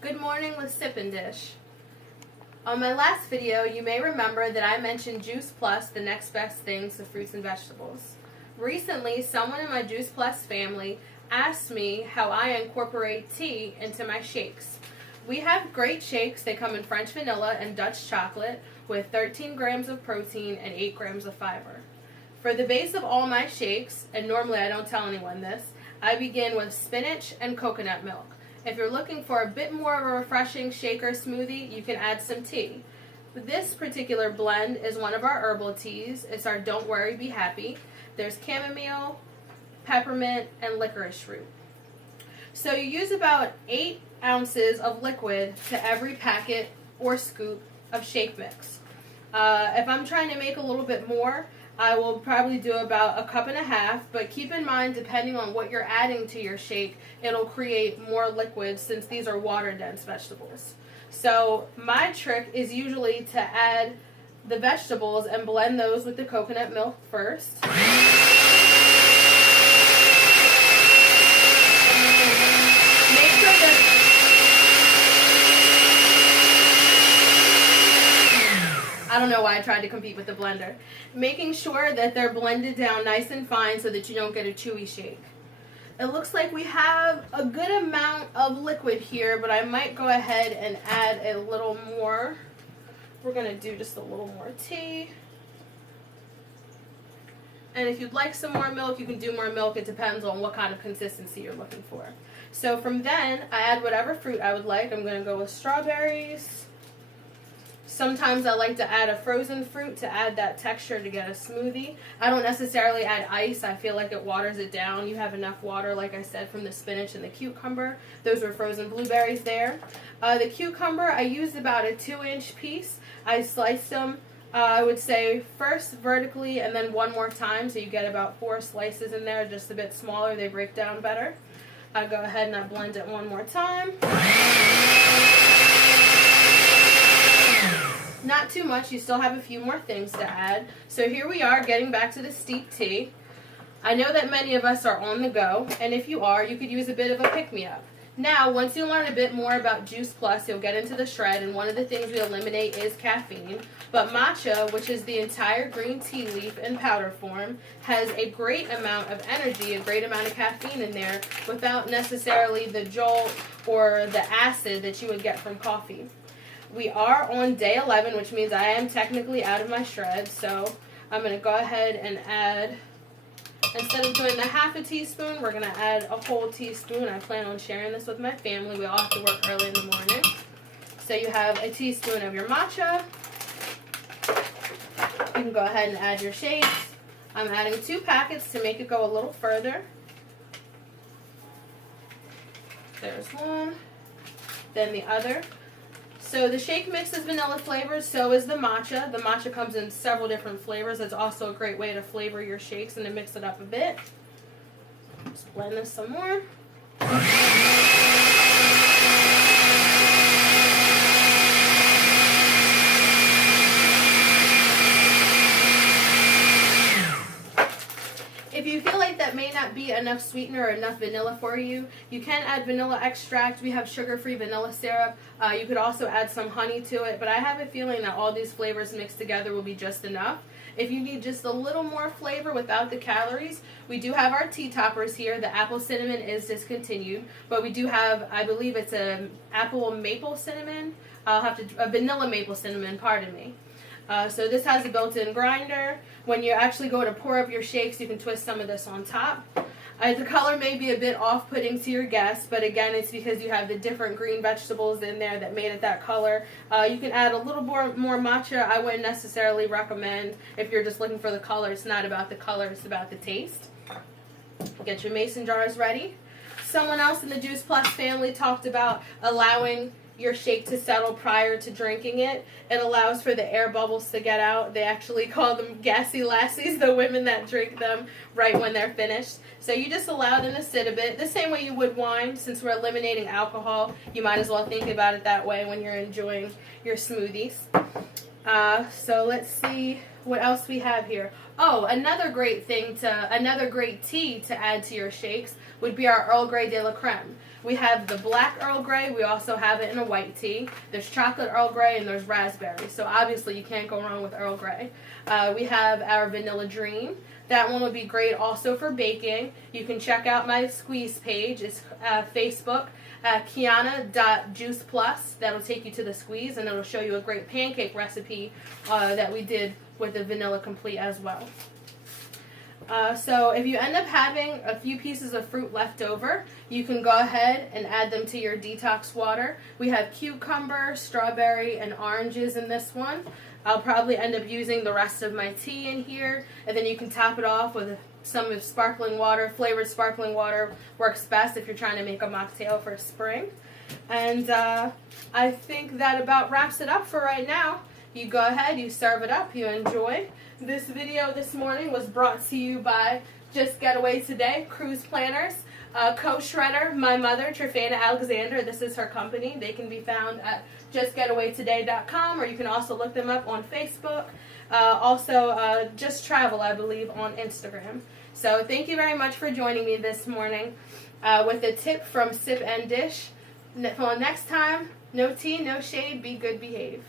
Good morning with Sip and Dish. On my last video, you may remember that I mentioned Juice Plus, the next best thing to fruits and vegetables. Recently, someone in my Juice Plus family asked me how I incorporate tea into my shakes. We have great shakes. They come in French vanilla and Dutch chocolate with 13 grams of protein and 8 grams of fiber. For the base of all my shakes, and normally I don't tell anyone this, I begin with spinach and coconut milk. If you're looking for a bit more of a refreshing shake or smoothie, you can add some tea. This particular blend is one of our herbal teas. It's our Don't Worry, Be Happy. There's chamomile, peppermint, and licorice root. So you use about 8 ounces of liquid to every packet or scoop of shake mix. If I'm trying to make a little bit more, I will probably do about 1.5 cups, but keep in mind, depending on what you're adding to your shake, it'll create more liquid since these are water-dense vegetables. So my trick is usually to add the vegetables and blend those with the coconut milk first. Make sure that I don't know why I tried to compete with the blender. Making sure that they're blended down nice and fine so that you don't get a chewy shake. It looks like we have a good amount of liquid here, but I might go ahead and add a little more. We're going to do just a little more tea. And if you'd like some more milk, you can do more milk. It depends on what kind of consistency you're looking for. So from then, I add whatever fruit I would like. I'm going to go with strawberries. Sometimes I like to add a frozen fruit to add that texture to get a smoothie. I don't necessarily add ice. I feel like it waters it down. You have enough water, like I said, from the spinach and the cucumber. Those were frozen blueberries there. The cucumber, I used about a 2-inch piece. I sliced them, I would say, first vertically and then one more time. So you get about 4 slices in there, just a bit smaller. They break down better. I go ahead and I blend it one more time. Not too much, you still have a few more things to add. So here we are getting back to the steep tea. I know that many of us are on the go, and if you are, you could use a bit of a pick-me-up. Now, once you learn a bit more about Juice Plus, you'll get into the shred, and one of the things we eliminate is caffeine. But matcha, which is the entire green tea leaf in powder form, has a great amount of energy, a great amount of caffeine in there, without necessarily the jolt or the acid that you would get from coffee. We are on day 11, which means I am technically out of my shred, so I'm going to go ahead and add, instead of doing the 1/2 teaspoon, we're going to add a whole teaspoon. I plan on sharing this with my family. We all have to work early in the morning. So you have a teaspoon of your matcha. You can go ahead and add your shakes. I'm adding 2 packets to make it go a little further. There's one, then the other. So the shake mix is vanilla flavored, so is the matcha. The matcha comes in several different flavors. It's also a great way to flavor your shakes and to mix it up a bit. Just blend this some more. If you feel like that may not be enough sweetener or enough vanilla for you, you can add vanilla extract. We have sugar-free vanilla syrup. You could also add some honey to it, but I have a feeling that all these flavors mixed together will be just enough. If you need just a little more flavor without the calories, we do have our tea toppers here. The apple cinnamon is discontinued, but we do have, I believe it's a apple maple cinnamon. A vanilla maple cinnamon, pardon me. So this has a built-in grinder. When you actually go to pour up your shakes, you can twist some of this on top. The color may be a bit off-putting to your guests, but again, it's because you have the different green vegetables in there that made it that color. You can add a little more matcha. I wouldn't necessarily recommend if you're just looking for the color. It's not about the color, it's about the taste. Get your mason jars ready. Someone else in the Juice Plus family talked about allowing your shake to settle prior to drinking it. It allows for the air bubbles to get out. They actually call them gassy lassies, the women that drink them right when they're finished. So you just allow them to sit a bit, the same way you would wine. Since we're eliminating alcohol, you might as well think about it that way when you're enjoying your smoothies. So let's see what else we have here. Oh, another great tea to add to your shakes would be our Earl Grey de la Creme. We have the black Earl Grey. We also have it in a white tea. There's chocolate Earl Grey and there's raspberry. So obviously you can't go wrong with Earl Grey. We have our Vanilla Dream. That one would be great also for baking. You can check out my squeeze page. It's Facebook, Kiana.juiceplus. That'll take you to the squeeze and it'll show you a great pancake recipe that we did with the Vanilla Complete as well. So if you end up having a few pieces of fruit left over, you can go ahead and add them to your detox water. We have cucumber, strawberry, and oranges in this one. I'll probably end up using the rest of my tea in here, and then you can top it off with some of sparkling water. Flavored sparkling water works best if you're trying to make a mocktail for spring. And I think that about wraps it up for right now. You go ahead, you serve it up, you enjoy. This video this morning was brought to you by Just Getaway Today Cruise Planners. Co-shredder, my mother, Trifana Alexander. This is her company. They can be found at justgetawaytoday.com, or you can also look them up on Facebook. Also, Just Travel, I believe, on Instagram. So thank you very much for joining me this morning with a tip from Sip and Dish. Until next time, no tea, no shade, be good, behave.